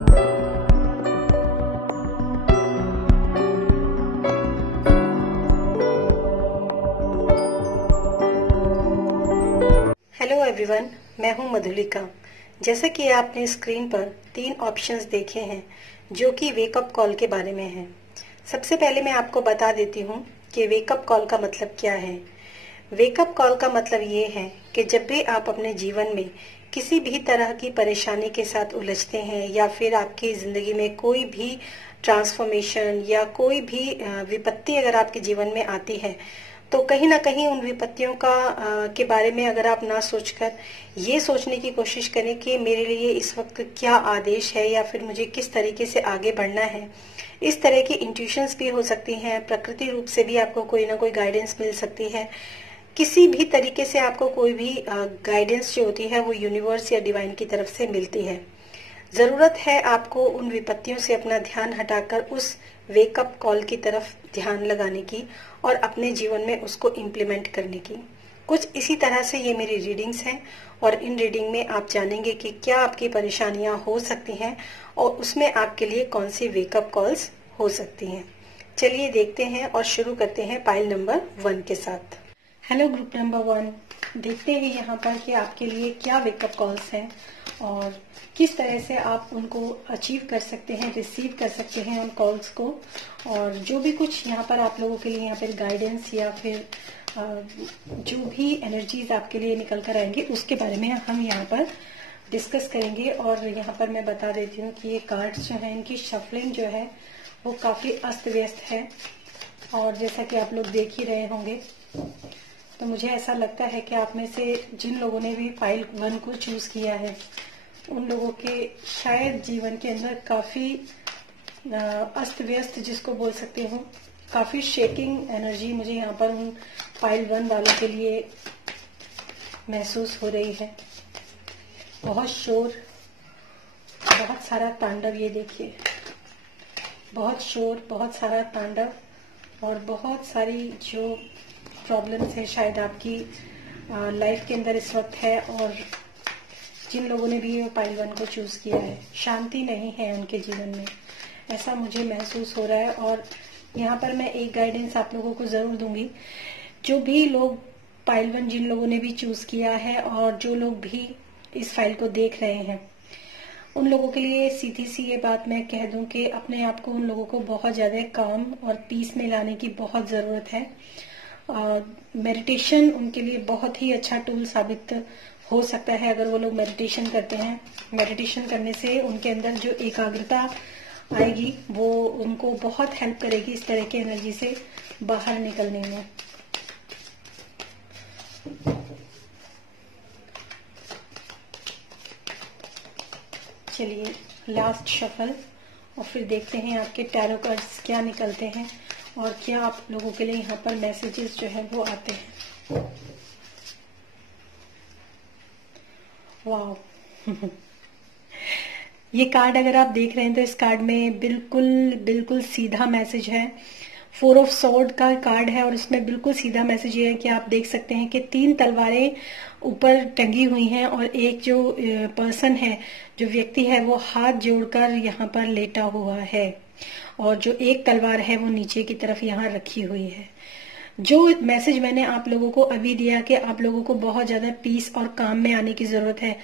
Hello everyone, मैं हूं मधुलिका। जैसा कि आपने स्क्रीन पर 3 ऑप्शंस देखे हैं जो कि वेकअप कॉल के बारे में हैं। सबसे पहले मैं आपको बता देती हूं कि वेकअप कॉल का मतलब क्या है। वेकअप कॉल का मतलब ये है कि जब भी आप अपने जीवन में किसी भी तरह की परेशानी के साथ उलझते हैं या फिर आपकी ज़िंदगी में कोई भी ट्रांसफॉर्मेशन या कोई भी विपत्ति अगर आपके जीवन में आती है, तो कहीं ना कहीं उन विपत्तियों के बारे में अगर आप ना सोचकर ये सोचने की कोशिश करें कि मेरे लिए इस वक्त क्या आदेश है या फिर मुझे किस तरीके से आगे बढ़ना है। इस तरह की इंट्यूशंस भी हो सकती हैं, प्रकृति रूप से भी आपको कोई ना कोई गाइडेंस मिल सकती है। किसी भी तरीके से आपको कोई भी गाइडेंस जो होती है वो यूनिवर्स या डिवाइन की तरफ से मिलती है। जरूरत है आपको उन विपत्तियों से अपना ध्यान हटाकर उस वेकअप कॉल की तरफ ध्यान लगाने की और अपने जीवन में उसको इम्प्लीमेंट करने की। कुछ इसी तरह से ये मेरी रीडिंग्स हैं और इन रीडिंग में आप जानेंगे कि क्या आपकी परेशानियां हो सकती हैं और उसमें आपके लिए कौन सी वेकअप कॉल्स हो सकती हैं। चलिए देखते हैं और शुरू करते हैं पाइल नंबर 1 के साथ। हेलो ग्रुप नंबर 1, देखते हैं यहाँ पर कि आपके लिए क्या वेकअप कॉल्स हैं और किस तरह से आप उनको अचीव कर सकते हैं, रिसीव कर सकते हैं उन कॉल्स को। और जो भी कुछ यहाँ पर आप लोगों के लिए यहाँ पर गाइडेंस या फिर जो भी एनर्जीज आपके लिए निकल कर आएंगे उसके बारे में हम यहाँ पर डिस्कस करेंगे। और यहाँ पर मैं बता देती हूँ कि ये कार्ड्स जो है इनकी शफलिंग जो है वो काफ़ी अस्त व्यस्त है और जैसा कि आप लोग देख ही रहे होंगे, तो मुझे ऐसा लगता है कि आप में से जिन लोगों ने भी पाइल 1 को चूज किया है उन लोगों के शायद जीवन के अंदर काफी अस्त व्यस्त जिसको बोल सकते हो, काफी शेकिंग एनर्जी मुझे यहाँ पर उन पाइल 1 वालों के लिए महसूस हो रही है। बहुत शोर, बहुत सारा तांडव, ये देखिए बहुत शोर, बहुत सारा तांडव और बहुत सारी जो प्रॉब्लम्स है शायद आपकी लाइफ के अंदर इस वक्त है। और जिन लोगों ने भी ये पाइल 1 को चूज किया है, शांति नहीं है उनके जीवन में, ऐसा मुझे महसूस हो रहा है। और यहाँ पर मैं एक गाइडेंस आप लोगों को जरूर दूंगी। जो भी लोग पाइल 1 जिन लोगों ने भी चूज किया है और जो लोग भी इस फाइल को देख रहे हैं, उन लोगों के लिए सीधी सी ये बात मैं कह दूं कि अपने आप को उन लोगों को बहुत ज्यादा काम और पीस में लाने की बहुत जरूरत है। मेडिटेशन उनके लिए बहुत ही अच्छा टूल साबित हो सकता है अगर वो लोग मेडिटेशन करते हैं। मेडिटेशन करने से उनके अंदर जो एकाग्रता आएगी वो उनको बहुत हेल्प करेगी इस तरह की एनर्जी से बाहर निकलने में। चलिए लास्ट शफल और फिर देखते हैं आपके टैरो कार्ड्स क्या निकलते हैं और क्या आप लोगों के लिए यहाँ पर मैसेजेस जो है वो आते हैं। वाह ये कार्ड अगर आप देख रहे हैं तो इस कार्ड में बिल्कुल सीधा मैसेज है। 4 ऑफ स्वॉर्ड का कार्ड है और इसमें बिल्कुल सीधा मैसेज ये है कि आप देख सकते हैं कि 3 तलवारें ऊपर टंगी हुई हैं और एक जो पर्सन है, जो व्यक्ति है, वो हाथ जोड़कर यहाँ पर लेटा हुआ है और जो एक तलवार है वो नीचे की तरफ यहाँ रखी हुई है। जो मैसेज मैंने आप लोगों को अभी दिया कि आप लोगों को बहुत ज्यादा पीस और काम में आने की जरूरत है,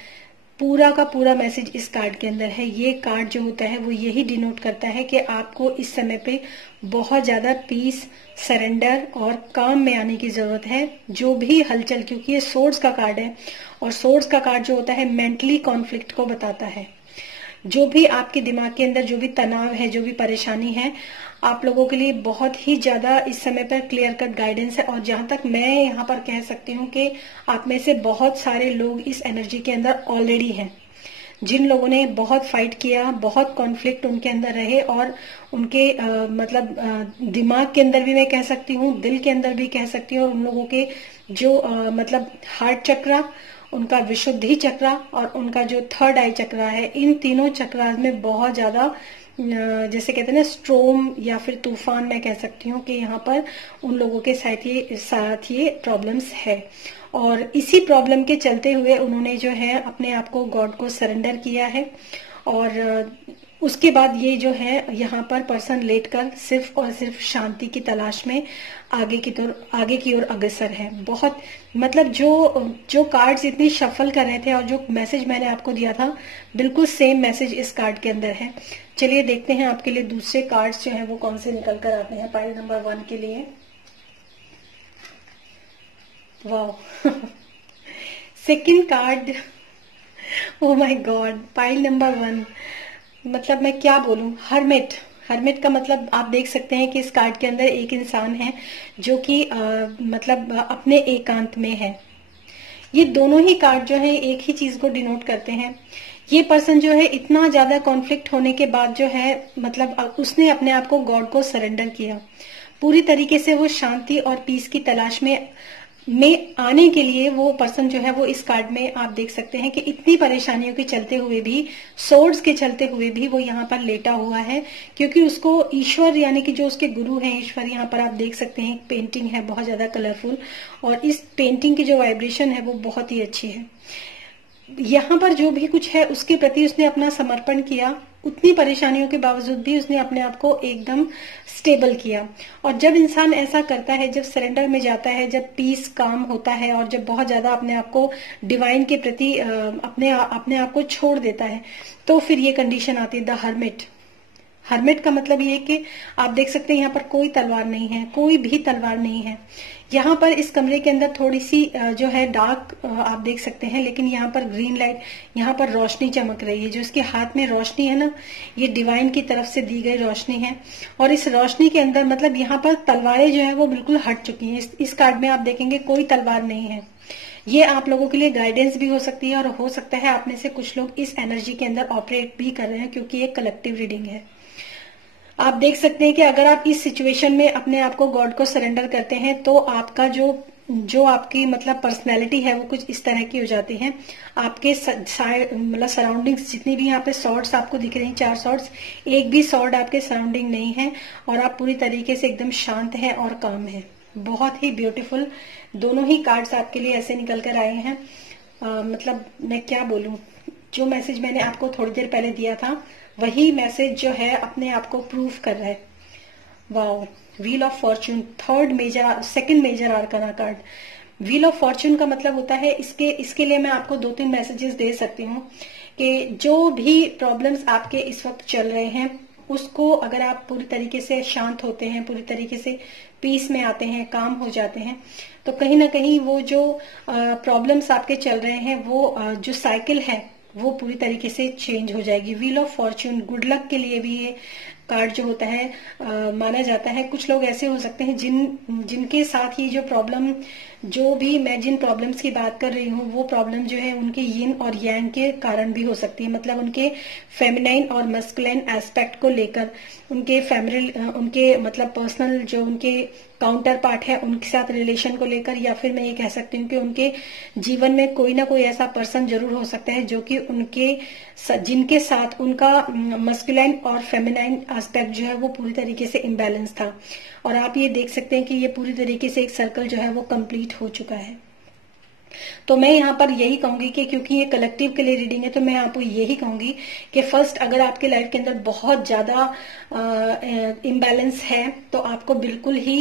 पूरा का पूरा मैसेज इस कार्ड के अंदर है। ये कार्ड जो होता है वो यही डिनोट करता है कि आपको इस समय पे बहुत ज्यादा पीस, सरेंडर और काम में आने की जरूरत है। जो भी हलचल, क्योंकि ये सोर्ड्स का कार्ड है और सोर्ड्स का कार्ड जो होता है मेंटली कॉन्फ्लिक्ट को बताता है। जो भी आपके दिमाग के अंदर जो भी तनाव है, जो भी परेशानी है, आप लोगों के लिए बहुत ही ज्यादा इस समय पर क्लियर कट गाइडेंस है। और जहां तक मैं यहाँ पर कह सकती हूँ कि आप में से बहुत सारे लोग इस एनर्जी के अंदर ऑलरेडी हैं। जिन लोगों ने बहुत फाइट किया, बहुत कॉन्फ्लिक्ट उनके अंदर रहे और उनके दिमाग के अंदर भी मैं कह सकती हूँ, दिल के अंदर भी कह सकती हूँ, और उन लोगों के जो हार्ट चक्रा, उनका विशुद्धि चक्रा और उनका जो थर्ड आई चक्रा है, इन तीनों चक्रास में बहुत ज्यादा जैसे कहते हैं ना स्ट्रोम या फिर तूफान, मैं कह सकती हूँ कि यहाँ पर उन लोगों के साथ ये प्रॉब्लम्स है। और इसी प्रॉब्लम के चलते हुए उन्होंने जो है अपने आप को गॉड को सरेंडर किया है और उसके बाद ये जो है यहाँ पर पर्सन लेटकर सिर्फ और सिर्फ शांति की तलाश में आगे की ओर अग्रसर है। बहुत मतलब जो कार्ड्स इतनी शफल कर रहे थे और जो मैसेज मैंने आपको दिया था, बिल्कुल सेम मैसेज इस कार्ड के अंदर है। चलिए देखते हैं आपके लिए दूसरे कार्ड्स जो हैं वो कौन से निकल कर आते हैं पाइल नंबर 1 के लिए। वाह second card, oh my God, pile number 1, मतलब मैं क्या बोलूं, हर्मिट का मतलब आप देख सकते हैं कि इस कार्ड के अंदर एक इंसान है जो कि मतलब अपने एकांत में है। ये दोनों ही कार्ड जो है एक ही चीज को डिनोट करते हैं। ये पर्सन जो है इतना ज्यादा कॉन्फ्लिक्ट होने के बाद जो है मतलब उसने अपने आप को गॉड को सरेंडर किया। पूरी तरीके से वो शांति और पीस की तलाश में आने के लिए वो पर्सन जो है वो इस कार्ड में आप देख सकते हैं कि इतनी परेशानियों के चलते हुए भी, सोर्ड्स के चलते हुए भी वो यहाँ पर लेटा हुआ है, क्योंकि उसको ईश्वर यानी कि जो उसके गुरु हैं ईश्वर, यहाँ पर आप देख सकते हैं पेंटिंग है बहुत ज्यादा कलरफुल, और इस पेंटिंग की जो वाइब्रेशन है वो बहुत ही अच्छी है। यहाँ पर जो भी कुछ है उसके प्रति उसने अपना समर्पण किया। उतनी परेशानियों के बावजूद भी उसने अपने आप को एकदम स्टेबल किया। और जब इंसान ऐसा करता है, जब सरेंडर में जाता है, जब पीस काम होता है और जब बहुत ज्यादा अपने आप को डिवाइन के प्रति अपने आप को छोड़ देता है, तो फिर ये कंडीशन आती है द हर्मिट का मतलब ये है कि आप देख सकते हैं यहाँ पर कोई तलवार नहीं है, कोई भी तलवार नहीं है। यहाँ पर इस कमरे के अंदर थोड़ी सी जो है डार्क आप देख सकते हैं, लेकिन यहाँ पर ग्रीन लाइट, यहाँ पर रोशनी चमक रही है। जो इसके हाथ में रोशनी है ना, ये डिवाइन की तरफ से दी गई रोशनी है। और इस रोशनी के अंदर मतलब यहाँ पर तलवारें जो है वो बिल्कुल हट चुकी हैं। इस कार्ड में आप देखेंगे कोई तलवार नहीं है। ये आप लोगों के लिए गाइडेंस भी हो सकती है, और हो सकता है आप में से कुछ लोग इस एनर्जी के अंदर ऑपरेट भी कर रहे हैं, क्योंकि ये कलेक्टिव रीडिंग है। आप देख सकते हैं कि अगर आप इस सिचुएशन में अपने आप को गॉड को सरेंडर करते हैं, तो आपका जो आपकी मतलब पर्सनैलिटी है वो कुछ इस तरह की हो जाती है। आपके मतलब सराउंडिंग्स जितनी भी यहाँ पे सॉर्ड्स आपको दिख रही हैं, 4 सॉर्ड्स, एक भी सॉर्ड आपके सराउंडिंग नहीं है, और आप पूरी तरीके से एकदम शांत है और काम है। बहुत ही ब्यूटीफुल दोनों ही कार्ड्स आपके लिए ऐसे निकल कर आए हैं। मतलब मैं क्या बोलूं, जो मैसेज मैंने आपको थोड़ी देर पहले दिया था वही मैसेज जो है अपने आप को प्रूव कर रहा है। Wow, wheel of fortune, second major arcana card. Wheel of fortune का मतलब होता है, इसके लिए मैं आपको 2-3 मैसेजेस दे सकती हूँ कि जो भी प्रॉब्लम्स आपके इस वक्त चल रहे हैं उसको अगर आप पूरी तरीके से शांत होते हैं, पूरी तरीके से पीस में आते हैं, काम हो जाते हैं, तो कहीं ना कहीं वो जो प्रॉब्लम्स आपके चल रहे हैं वो जो साइकिल है वो पूरी तरीके से चेंज हो जाएगी। Wheel of Fortune good luck के लिए भी ये कार्ड जो होता है माना जाता है। कुछ लोग ऐसे हो सकते हैं जिनके साथ ही जो प्रॉब्लम, जो भी मैं जिन प्रॉब्लम्स की बात कर रही हूँ वो प्रॉब्लम जो है उनके यिन और यांग के कारण भी हो सकती है। मतलब उनके फेमिनाइन और मस्कुलाइन एस्पेक्ट को लेकर, उनके मतलब पर्सनल जो उनके काउंटर पार्ट है उनके साथ रिलेशन को लेकर, या फिर मैं ये कह सकती हूँ कि उनके जीवन में कोई ना कोई ऐसा पर्सन जरूर हो सकता है जो कि जिनके साथ उनका मस्कुलाइन और फेमिनाइन एस्पेक्ट जो है वो पूरी तरीके से इम्बैलेंस था। और आप ये देख सकते हैं कि ये पूरी तरीके से एक सर्कल जो है वो कंप्लीट हो चुका है। तो मैं यहाँ पर यही कहूंगी कि क्योंकि ये कलेक्टिव के लिए रीडिंग है, तो मैं आपको यही कहूंगी कि फर्स्ट अगर आपके लाइफ के अंदर बहुत ज्यादा इम्बैलेंस है तो आपको बिल्कुल ही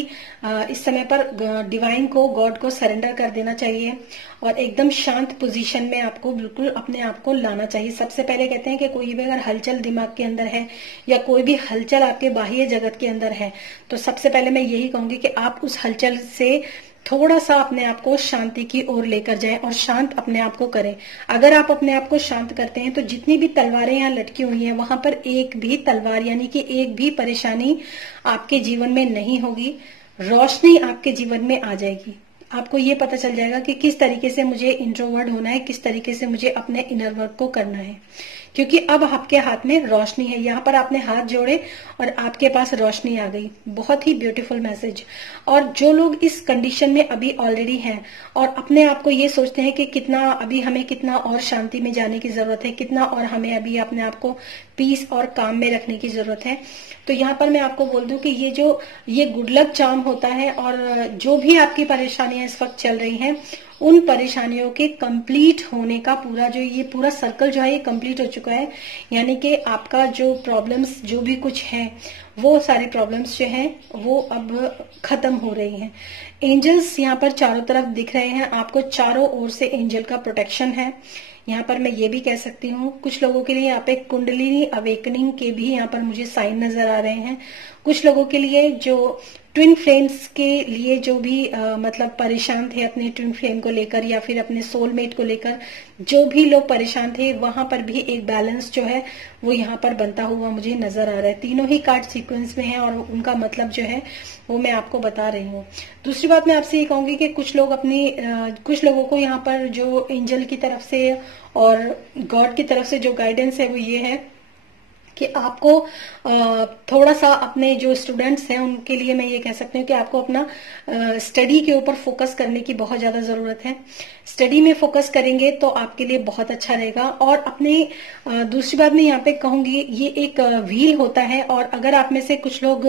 इस समय पर डिवाइन को, गॉड को सरेंडर कर देना चाहिए और एकदम शांत पोजीशन में आपको बिल्कुल अपने आप को लाना चाहिए। सबसे पहले कहते हैं कि कोई भी अगर हलचल दिमाग के अंदर है या कोई भी हलचल आपके बाह्य जगत के अंदर है, तो सबसे पहले मैं यही कहूंगी कि आप उस हलचल से थोड़ा सा अपने आप को शांति की ओर लेकर जाएं और शांत अपने आप को करें। अगर आप अपने आप को शांत करते हैं तो जितनी भी तलवारें यहाँ लटकी हुई हैं वहां पर एक भी तलवार यानी कि एक भी परेशानी आपके जीवन में नहीं होगी। रोशनी आपके जीवन में आ जाएगी। आपको ये पता चल जाएगा कि किस तरीके से मुझे इंट्रोवर्ट होना है, किस तरीके से मुझे अपने इनर वर्क को करना है, क्योंकि अब आपके हाथ में रोशनी है। यहाँ पर आपने हाथ जोड़े और आपके पास रोशनी आ गई। बहुत ही ब्यूटीफुल मैसेज। और जो लोग इस कंडीशन में अभी ऑलरेडी हैं और अपने आप को ये सोचते हैं कि कितना और शांति में जाने की जरूरत है, कितना और हमें अभी अपने आप को पीस और काम में रखने की जरूरत है, तो यहाँ पर मैं आपको बोल दूं कि ये गुड लक चार्म होता है और जो भी आपकी परेशानियां इस वक्त चल रही हैं उन परेशानियों के कंप्लीट होने का पूरा जो ये पूरा सर्कल जो है ये कंप्लीट हो चुका है। यानी कि आपका जो प्रॉब्लम्स जो भी कुछ है वो सारी प्रॉब्लम्स जो है वो अब खत्म हो रही हैं। एंजल्स यहाँ पर चारों तरफ दिख रहे हैं, आपको चारों ओर से एंजल का प्रोटेक्शन है। यहाँ पर मैं ये भी कह सकती हूँ कुछ लोगों के लिए यहाँ पे कुंडलिनी अवेकनिंग के भी यहाँ पर मुझे साइन नजर आ रहे हैं। कुछ लोगों के लिए जो ट्विन फ्लेम्स के लिए जो भी मतलब परेशान थे अपने ट्विन फ्लेम को लेकर या फिर अपने सोलमेट को लेकर, जो भी लोग परेशान थे वहां पर भी एक बैलेंस जो है वो यहाँ पर बनता हुआ मुझे नजर आ रहा है। तीनों ही कार्ड सीक्वेंस में हैं और उनका मतलब जो है वो मैं आपको बता रही हूँ। दूसरी बात मैं आपसे ये कहूंगी कि कुछ लोगों को यहाँ पर जो एंजल की तरफ से और गॉड की तरफ से जो गाइडेंस है वो ये है कि आपको थोड़ा सा अपने जो स्टूडेंट्स हैं उनके लिए मैं ये कह सकती हूँ कि आपको अपना स्टडी के ऊपर फोकस करने की बहुत ज्यादा जरूरत है। स्टडी में फोकस करेंगे तो आपके लिए बहुत अच्छा रहेगा। और अपने दूसरी बात मैं यहाँ पे कहूंगी, ये एक व्हील होता है और अगर आप में से कुछ लोग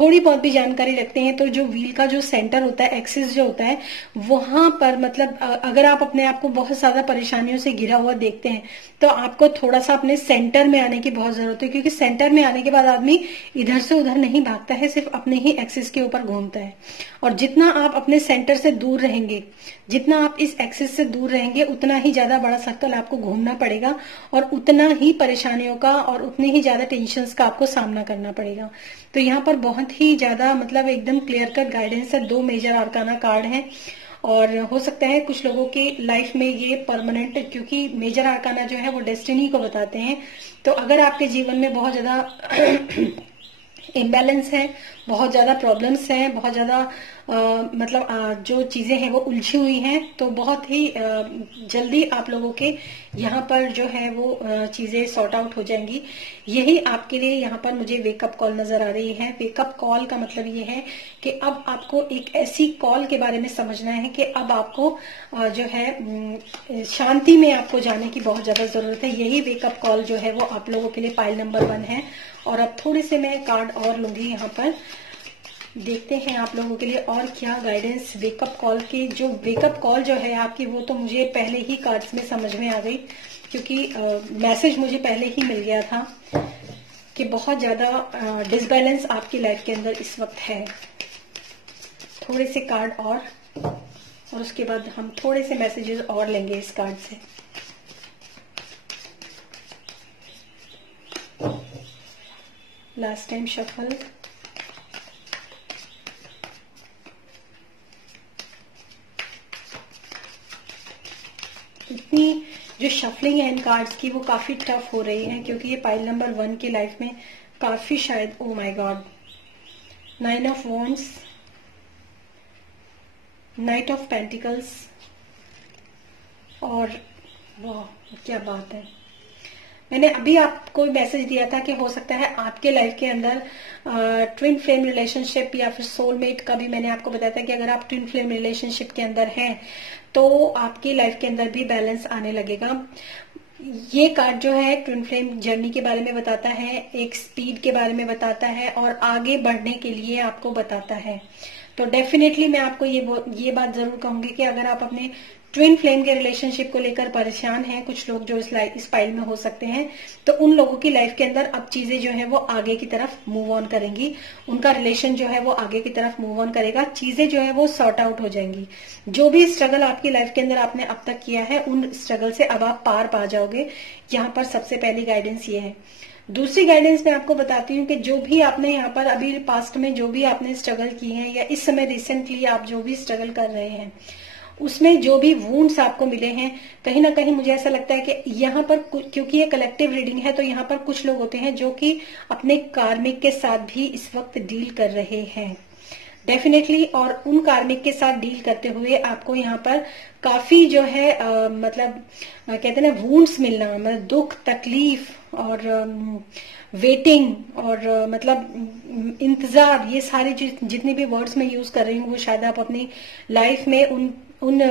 थोड़ी बहुत भी जानकारी रखते हैं तो जो व्हील का जो सेंटर होता है, एक्सिस जो होता है, वहां पर मतलब अगर आप अपने आप को बहुत ज्यादा परेशानियों से घिरा हुआ देखते हैं तो आपको थोड़ा सा अपने सेंटर में आने की बहुत जरूरत है, क्योंकि सेंटर में आने के बाद आदमी इधर से उधर नहीं भागता है, सिर्फ अपने ही एक्सिस के ऊपर घूमता है। और जितना आप अपने सेंटर से दूर रहेंगे, जितना आप इस एक्सिस से दूर रहेंगे, उतना ही ज्यादा बड़ा सर्कल आपको घूमना पड़ेगा और उतना ही परेशानियों का और उतने ही ज्यादा टेंशन्स का आपको सामना करना पड़ेगा। तो यहाँ पर बहुत ही ज्यादा मतलब एकदम क्लियर कट गाइडेंस है। 2 मेजर आर्काना कार्ड हैं और हो सकता है कुछ लोगों की लाइफ में ये परमानेंट, क्योंकि मेजर आर्काना जो है वो डेस्टिनी को बताते हैं। तो अगर आपके जीवन में बहुत ज्यादा इम्बैलेंस है, बहुत ज्यादा प्रॉब्लम्स हैं, बहुत ज्यादा जो चीजें हैं वो उलझी हुई हैं, तो बहुत ही जल्दी आप लोगों के यहाँ पर जो है वो चीजें सॉर्ट आउट हो जाएंगी। यही आपके लिए यहाँ पर मुझे वेकअप कॉल नजर आ रही है। वेकअप कॉल का मतलब ये है कि अब आपको एक ऐसी कॉल के बारे में समझना है कि अब आपको जो है शांति में आपको जाने की बहुत ज्यादा जरूरत है। यही वेकअप कॉल जो है वो आप लोगों के लिए पाइल नंबर 1 है। और अब थोड़े से मैं कार्ड और लूंगी यहाँ पर, देखते हैं आप लोगों के लिए और क्या गाइडेंस वेकअप कॉल की। जो वेकअप कॉल जो है आपकी वो तो मुझे पहले ही कार्ड्स में समझ में आ गई, क्योंकि मैसेज मुझे पहले ही मिल गया था कि बहुत ज्यादा डिसबैलेंस आपकी लाइफ के अंदर इस वक्त है। थोड़े से कार्ड और उसके बाद हम थोड़े से मैसेजेस और लेंगे इस कार्ड से। लास्ट टाइम शफल, इतनी जो शफलिंग है इन कार्ड्स की वो काफी टफ हो रही है, क्योंकि ये पाइल नंबर 1 की लाइफ में काफी शायद, oh my God, 9 of wands, night of pentacles, और वाह क्या बात है। मैंने अभी आपको मैसेज दिया था कि हो सकता है आपके लाइफ के अंदर ट्विन फ्लेम रिलेशनशिप या फिर सोलमेट का भी मैंने आपको बताया था कि अगर आप ट्विन फ्लेम रिलेशनशिप के अंदर हैं तो आपकी लाइफ के अंदर भी बैलेंस आने लगेगा। ये कार्ड जो है ट्विन फ्लेम जर्नी के बारे में बताता है, एक स्पीड के बारे में बताता है और आगे बढ़ने के लिए आपको बताता है। तो डेफिनेटली मैं आपको ये बात जरूर कहूंगी कि अगर आप अपने ट्विन फ्लेम के रिलेशनशिप को लेकर परेशान हैं, कुछ लोग जो इस पाइल में हो सकते हैं, तो उन लोगों की लाइफ के अंदर अब चीजें जो है वो आगे की तरफ मूव ऑन करेंगी। उनका रिलेशन जो है वो आगे की तरफ मूव ऑन करेगा, चीजें जो है वो सॉर्ट आउट हो जाएंगी। जो भी स्ट्रगल आपकी लाइफ के अंदर आपने अब तक किया है, उन स्ट्रगल से अब आप पार पा जाओगे। यहाँ पर सबसे पहली गाइडेंस ये है। दूसरी गाइडेंस मैं आपको बताती हूँ कि जो भी आपने यहाँ पर अभी पास्ट में जो भी आपने स्ट्रगल किए हैं या इस समय रिसेंटली आप जो भी स्ट्रगल कर रहे हैं, उसमें जो भी वुंड्स आपको मिले हैं, कहीं ना कहीं मुझे ऐसा लगता है कि यहाँ पर, क्योंकि ये कलेक्टिव रीडिंग है, तो यहाँ पर कुछ लोग होते हैं जो कि अपने कार्मिक के साथ भी इस वक्त डील कर रहे हैं डेफिनेटली। और उन कार्मिक के साथ डील करते हुए आपको यहाँ पर काफी जो है कहते हैं ना वुंड्स मिलना, मतलब दुख, तकलीफ और वेटिंग और मतलब इंतजार, ये सारे जितने भी वर्ड्स मैं यूज कर रही हूँ वो शायद आप अपनी लाइफ में उन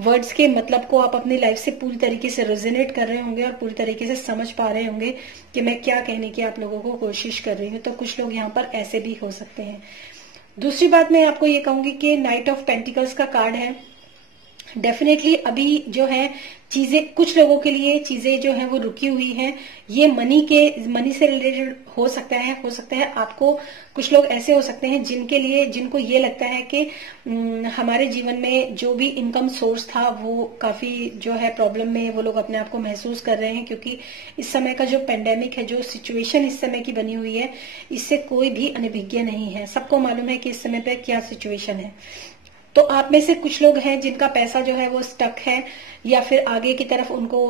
वर्ड्स के मतलब को आप अपनी लाइफ से पूरी तरीके से रेजोनेट कर रहे होंगे और पूरी तरीके से समझ पा रहे होंगे कि मैं क्या कहने की आप लोगों को कोशिश कर रही हूँ। तो कुछ लोग यहाँ पर ऐसे भी हो सकते हैं। दूसरी बात मैं आपको ये कहूंगी कि नाइट ऑफ पेंटिकल्स का कार्ड है। डेफिनेटली अभी जो है चीजें, कुछ लोगों के लिए चीजें जो है वो रुकी हुई हैं। ये मनी से रिलेटेड हो सकता है आपको, कुछ लोग ऐसे हो सकते हैं जिनको ये लगता है कि हमारे जीवन में जो भी इनकम सोर्स था वो काफी जो है प्रॉब्लम में वो लोग अपने आप को महसूस कर रहे हैं, क्योंकि इस समय का जो पेंडेमिक है, जो सिचुएशन इस समय की बनी हुई है, इससे कोई भी अनभिज्ञ नहीं है। सबको मालूम है कि इस समय पे क्या सिचुएशन है। तो आप में से कुछ लोग हैं जिनका पैसा जो है वो स्टक है, या फिर आगे की तरफ उनको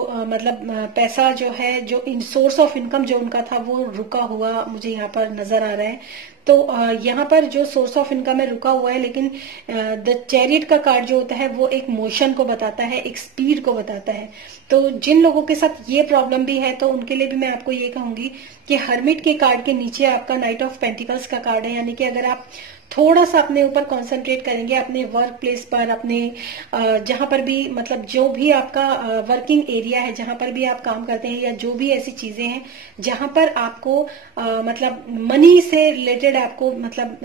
पैसा जो है, जो सोर्स ऑफ इनकम जो उनका था वो रुका हुआ मुझे यहाँ पर नजर आ रहा है। तो यहाँ पर जो सोर्स ऑफ इनकम है रुका हुआ है, लेकिन द चैरियट का कार्ड जो होता है वो एक मोशन को बताता है, एक स्पीड को बताता है। तो जिन लोगों के साथ ये प्रॉब्लम भी है तो उनके लिए भी मैं आपको ये कहूंगी कि हर्मिट के कार्ड के नीचे आपका नाइट ऑफ पेंटिकल्स का कार्ड है, यानी कि अगर आप थोड़ा सा अपने ऊपर कंसंट्रेट करेंगे, अपने वर्क प्लेस पर, अपने जहां पर भी मतलब जो भी आपका वर्किंग एरिया है, जहां पर भी आप काम करते हैं, या जो भी ऐसी चीजें हैं जहां पर आपको मतलब मनी से रिलेटेड आपको मतलब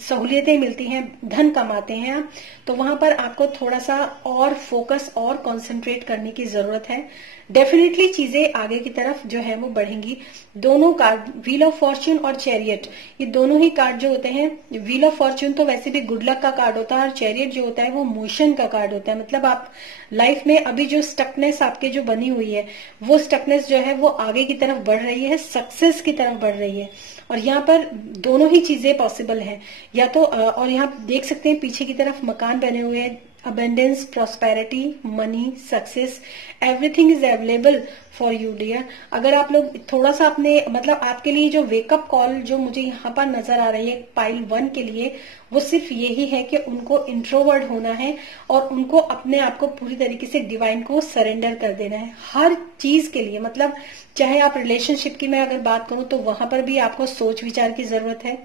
सहूलियतें मिलती हैं, धन कमाते हैं आप, तो वहां पर आपको थोड़ा सा और फोकस और कंसंट्रेट करने की जरूरत है। डेफिनेटली चीजें आगे की तरफ जो है वो बढ़ेंगी। दोनों कार्ड, व्हील ऑफ फॉर्च्यून और चैरियट, ये दोनों ही कार्ड जो होते हैं, व्हील ऑफ फॉर्च्यून तो वैसे भी गुड लक का कार्ड होता है, और चैरियट जो होता है वो मोशन का कार्ड होता है। मतलब आप लाइफ में अभी जो स्टकनेस आपके जो बनी हुई है, वो स्टकनेस जो है वो आगे की तरफ बढ़ रही है, सक्सेस की तरफ बढ़ रही है। और यहाँ पर दोनों ही चीजें पॉसिबल है, या तो और यहाँ देख सकते हैं पीछे की तरफ मकान बने हुए हैं। Abundance, prosperity, money, success, everything is available for you dear. अगर आप लोग थोड़ा सा अपने मतलब आपके लिए जो वेकअप कॉल जो मुझे यहाँ पर नजर आ रही है पाइल 1 के लिए, वो सिर्फ यही है कि उनको इंट्रोवर्ट होना है और उनको अपने आप को पूरी तरीके से डिवाइन को सरेंडर कर देना है हर चीज के लिए। मतलब चाहे आप रिलेशनशिप की मैं अगर बात करूं तो वहां पर भी आपको सोच विचार की जरूरत है,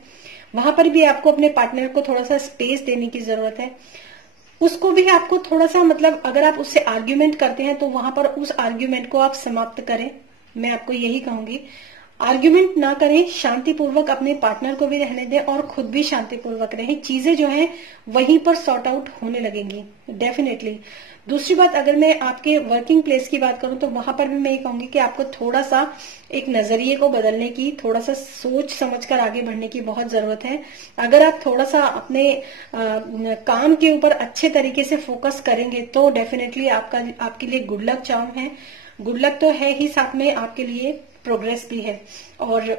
वहां पर भी आपको अपने पार्टनर को थोड़ा सा स्पेस देने की जरूरत है, उसको भी आपको थोड़ा सा मतलब अगर आप उससे आर्ग्यूमेंट करते हैं तो वहां पर उस आर्ग्यूमेंट को आप समाप्त करें। मैं आपको यही कहूंगी, आर्ग्यूमेंट ना करें, शांतिपूर्वक अपने पार्टनर को भी रहने दें और खुद भी शांतिपूर्वक रहें। चीजें जो हैं वहीं पर सॉर्ट आउट होने लगेंगी डेफिनेटली। दूसरी बात, अगर मैं आपके वर्किंग प्लेस की बात करूं तो वहां पर भी मैं ये कहूंगी कि आपको थोड़ा सा एक नजरिए को बदलने की, थोड़ा सा सोच समझकर आगे बढ़ने की बहुत जरूरत है। अगर आप थोड़ा सा अपने काम के ऊपर अच्छे तरीके से फोकस करेंगे तो डेफिनेटली आपके लिए गुड लक चार्म है। गुड लक तो है ही, साथ में आपके लिए प्रोग्रेस भी है। और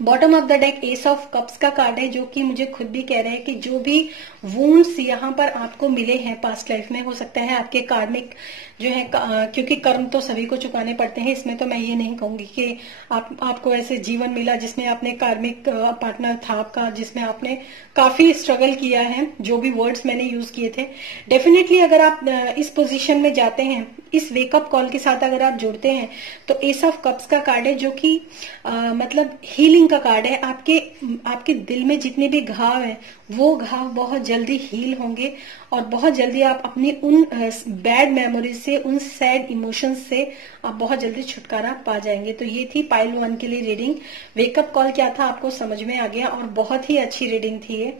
bottom of the deck S of cups का कार्ड है, जो कि मुझे खुद भी कह रहे हैं कि जो भी वुंड्स यहाँ पर आपको मिले हैं पास्ट लाइफ में, हो सकता है आपके कार्मिक जो है, क्योंकि कर्म तो सभी को चुकाने पड़ते हैं, इसमें तो मैं ये नहीं कहूंगी कि आपको ऐसे जीवन मिला जिसमें आपने कार्मिक पार्टनर था आपका, जिसमें आपने काफी स्ट्रगल किया है, जो भी वर्ड्स मैंने यूज किए थे। डेफिनेटली अगर आप इस पोजीशन में जाते हैं, इस वेकअप कॉल के साथ अगर आप जुड़ते हैं, तो एस ऑफ कप्स का कार्ड है, जो कि मतलब हीलिंग का कार्ड है। आपके दिल में जितने भी घाव है वो घाव बहुत जल्दी हील होंगे, और बहुत जल्दी आप अपनी उन बैड मेमोरीज से, उन सैड इमोशंस से आप बहुत जल्दी छुटकारा पा जाएंगे। तो ये थी पाइल 1 के लिए रीडिंग। वेकअप कॉल क्या था आपको समझ में आ गया, और बहुत ही अच्छी रीडिंग थी ये।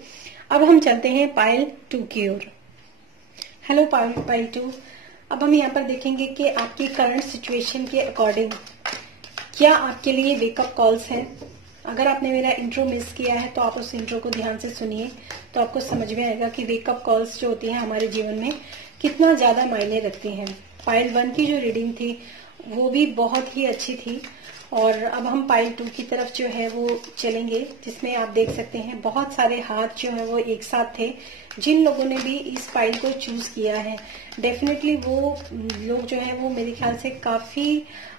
अब हम चलते हैं पाइल 2 की ओर। हेलो पाइल 2, अब हम यहाँ पर देखेंगे कि आपकी करंट सिचुएशन के अकॉर्डिंग क्या आपके लिए वेकअप कॉल्स हैं। अगर आपने मेरा इंट्रो मिस किया है तो आप उस इंट्रो को ध्यान से सुनिए, तो आपको समझ में आएगा कि वेकअप कॉल्स जो होती हैं हमारे जीवन में कितना ज्यादा मायने रखती हैं। पाइल 1 की जो रीडिंग थी वो भी बहुत ही अच्छी थी, और अब हम पाइल 2 की तरफ जो है वो चलेंगे, जिसमें आप देख सकते हैं बहुत सारे हाथ जो है वो एक साथ थे। जिन लोगों ने भी इस पाइल को चूज किया है, डेफिनेटली वो लोग जो है वो मेरे ख्याल से काफी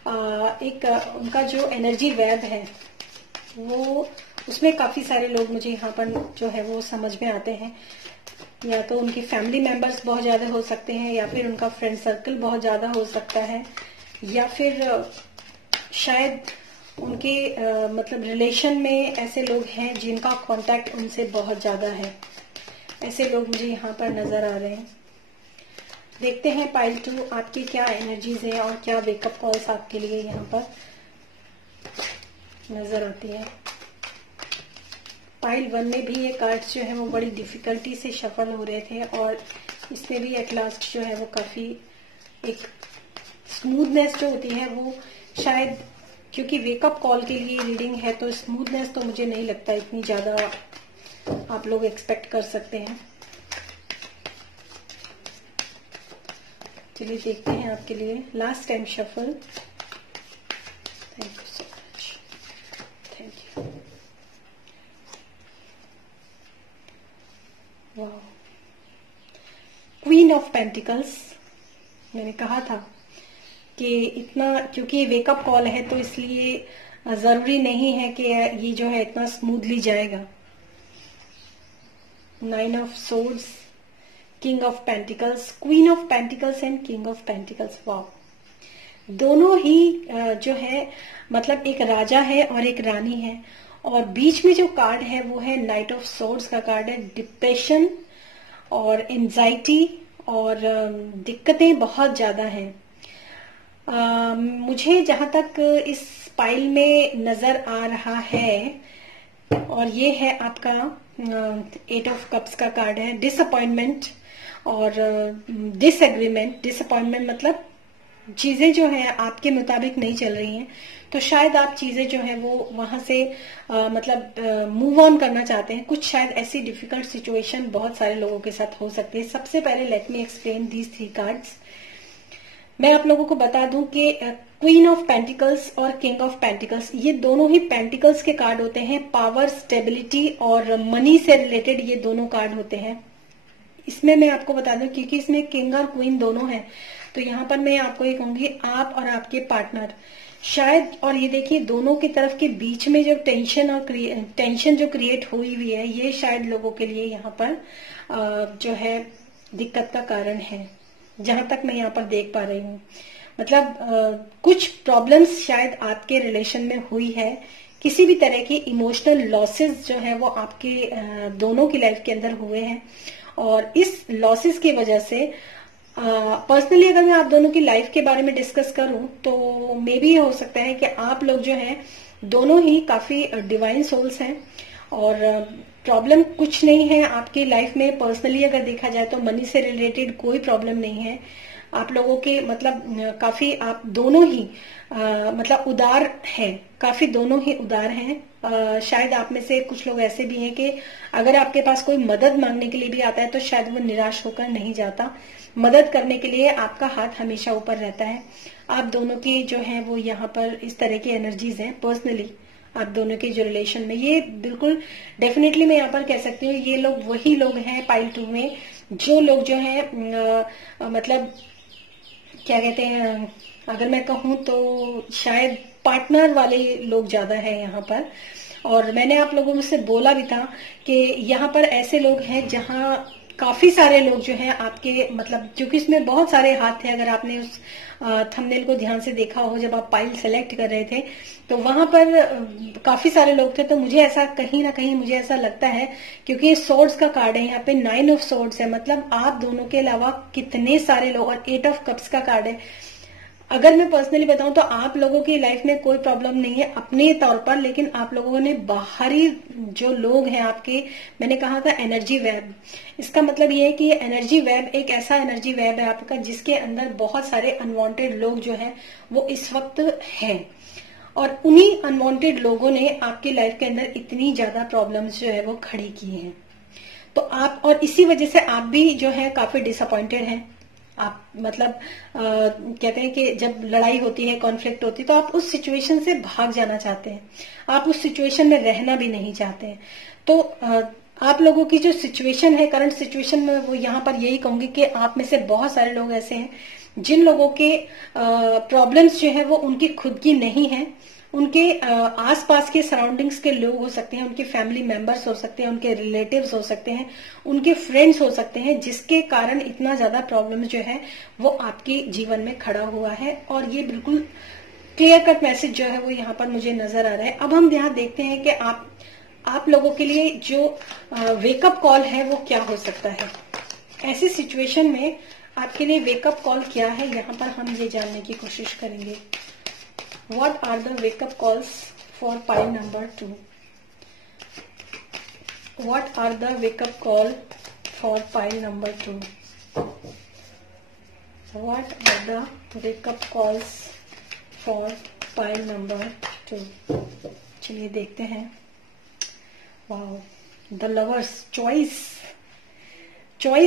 उनका जो एनर्जी वेब है वो, उसमें काफी सारे लोग मुझे यहाँ पर जो है वो समझ में आते हैं। या तो उनकी फैमिली मेंबर्स बहुत ज्यादा हो सकते हैं, या फिर उनका फ्रेंड सर्कल बहुत ज्यादा हो सकता है, या फिर शायद उनके मतलब रिलेशन में ऐसे लोग हैं जिनका कांटेक्ट उनसे बहुत ज्यादा है। ऐसे लोग मुझे यहाँ पर नजर आ रहे हैं। देखते हैं पाइल 2 आपकी क्या एनर्जीज है और क्या वेकअप कॉल्स आपके लिए यहाँ पर नजर आती है। पाइल 1 में भी ये कार्ड्स जो है वो बड़ी डिफिकल्टी से शफल हो रहे थे, और इसमें भी एट लास्ट जो है वो काफी एक स्मूथनेस जो होती है वो शायद, क्योंकि वेकअप कॉल के लिए रीडिंग है तो स्मूथनेस तो मुझे नहीं लगता इतनी ज्यादा आप लोग एक्सपेक्ट कर सकते हैं। चलिए देखते हैं आपके लिए last time shuffle. Thank you so much, thank you. वाह, क्वीन ऑफ पेंटिकल्स। मैंने कहा था कि इतना, क्योंकि वेकअप कॉल है तो इसलिए जरूरी नहीं है कि ये जो है इतना स्मूथली जाएगा। 9 of swords, king of pentacles, queen of pentacles and king of pentacles. वाह, दोनों ही जो है मतलब एक राजा है और एक रानी है, और बीच में जो कार्ड है वो है नाइट ऑफ सोर्ड्स का कार्ड है। डिप्रेशन और एंजाइटी और दिक्कतें बहुत ज्यादा हैं। मुझे जहां तक इस पाइल में नजर आ रहा है, और ये है आपका 8 ऑफ कप्स का कार्ड है। डिसअपॉइंटमेंट और डिसएग्रीमेंट। डिसअपॉइंटमेंट मतलब चीजें जो है आपके मुताबिक नहीं चल रही हैं, तो शायद आप चीजें जो है वो वहां से मतलब मूव ऑन करना चाहते हैं। कुछ शायद ऐसी डिफिकल्ट सिचुएशन बहुत सारे लोगों के साथ हो सकती है। सबसे पहले let me explain these 3 cards. मैं आप लोगों को बता दूं कि क्वीन ऑफ पेंटिकल्स और किंग ऑफ पेंटिकल्स ये दोनों ही पेंटिकल्स के कार्ड होते हैं। पावर, स्टेबिलिटी और मनी से रिलेटेड ये दोनों कार्ड होते हैं। इसमें मैं आपको बता दूं क्योंकि इसमें किंग और क्वीन दोनों हैं, तो यहाँ पर मैं आपको ये कहूंगी आप और आपके पार्टनर शायद, और ये देखिए दोनों की तरफ के बीच में जो टेंशन और टेंशन जो क्रिएट हुई हुई है, ये शायद लोगों के लिए यहाँ पर जो है दिक्कत का कारण है, जहां तक मैं यहाँ पर देख पा रही हूँ। मतलब कुछ प्रॉब्लम्स शायद आपके रिलेशन में हुई है, किसी भी तरह की इमोशनल लॉसेस जो है वो आपके दोनों की लाइफ के अंदर हुए हैं, और इस लॉसेस की वजह से पर्सनली अगर मैं आप दोनों की लाइफ के बारे में डिस्कस करूं तो मे बी हो सकता है कि आप लोग जो हैं दोनों ही काफी डिवाइन सोल्स हैं, और प्रॉब्लम कुछ नहीं है आपकी लाइफ में। पर्सनली अगर देखा जाए तो मनी से रिलेटेड कोई प्रॉब्लम नहीं है आप लोगों के, मतलब काफी आप दोनों ही मतलब उदार हैं, काफी दोनों ही उदार हैं। शायद आप में से कुछ लोग ऐसे भी हैं कि अगर आपके पास कोई मदद मांगने के लिए भी आता है तो शायद वो निराश होकर नहीं जाता। मदद करने के लिए आपका हाथ हमेशा ऊपर रहता है। आप दोनों की जो है वो यहाँ पर इस तरह की एनर्जीज हैं। पर्सनली आप दोनों के जो रिलेशन में, ये बिल्कुल डेफिनेटली मैं यहाँ पर कह सकती हूँ ये लोग वही लोग हैं पाइल 2 में जो लोग जो है मतलब क्या कहते हैं, अगर मैं कहूँ तो शायद पार्टनर वाले लोग ज्यादा है यहाँ पर। और मैंने आप लोगों से बोला भी था कि यहाँ पर ऐसे लोग हैं जहाँ काफी सारे लोग जो हैं आपके, मतलब क्योंकि इसमें बहुत सारे हाथ थे। अगर आपने उस थंबनेल को ध्यान से देखा हो जब आप पाइल सेलेक्ट कर रहे थे तो वहां पर काफी सारे लोग थे, तो मुझे ऐसा कहीं ना कहीं मुझे ऐसा लगता है, क्योंकि ये सोर्ड्स का कार्ड है, यहाँ पे 9 ऑफ सोर्ड्स है, मतलब आप दोनों के अलावा कितने सारे लोग, और 8 ऑफ कप्स का कार्ड है। अगर मैं पर्सनली बताऊं तो आप लोगों की लाइफ में कोई प्रॉब्लम नहीं है अपने तौर पर, लेकिन आप लोगों ने बाहरी जो लोग हैं आपके, मैंने कहा था एनर्जी वेब, इसका मतलब ये है कि एनर्जी वेब एक ऐसा एनर्जी वेब है आपका जिसके अंदर बहुत सारे अनवांटेड लोग जो हैं वो इस वक्त हैं, और उन्हीं अनवांटेड लोगों ने आपकी लाइफ के अंदर इतनी ज्यादा प्रॉब्लम्स जो है वो खड़ी की हैं। तो आप, और इसी वजह से आप भी जो है काफी डिसअपॉइंटेड हैं। आप मतलब कहते हैं कि जब लड़ाई होती है, कॉन्फ्लिक्ट होती है, तो आप उस सिचुएशन से भाग जाना चाहते हैं, आप उस सिचुएशन में रहना भी नहीं चाहते हैं। तो आप लोगों की जो सिचुएशन है, करंट सिचुएशन में, वो यहाँ पर यही कहूंगी कि आप में से बहुत सारे लोग ऐसे हैं जिन लोगों के प्रॉब्लम्स जो है वो उनकी खुद की नहीं है, उनके आसपास के सराउंडिंग्स के लोग हो सकते हैं, उनके फैमिली मेंबर्स हो सकते हैं, उनके रिलेटिव्स हो सकते हैं, उनके फ्रेंड्स हो सकते हैं, जिसके कारण इतना ज्यादा प्रॉब्लम जो है वो आपके जीवन में खड़ा हुआ है। और ये बिल्कुल क्लियर कट मैसेज जो है वो यहाँ पर मुझे नजर आ रहा है। अब हम यहाँ देखते हैं कि आप लोगों के लिए जो वेकअप कॉल है वो क्या हो सकता है। ऐसी सिचुएशन में आपके लिए वेकअप कॉल क्या है, यहाँ पर हम ये जानने की कोशिश करेंगे। What are the wake-up calls for pile number 2? What are the wake-up call for pile number 2? What are the wake-up calls for pile number 2? चलिए देखते हैं। वाओ, द लवर्स, चॉइस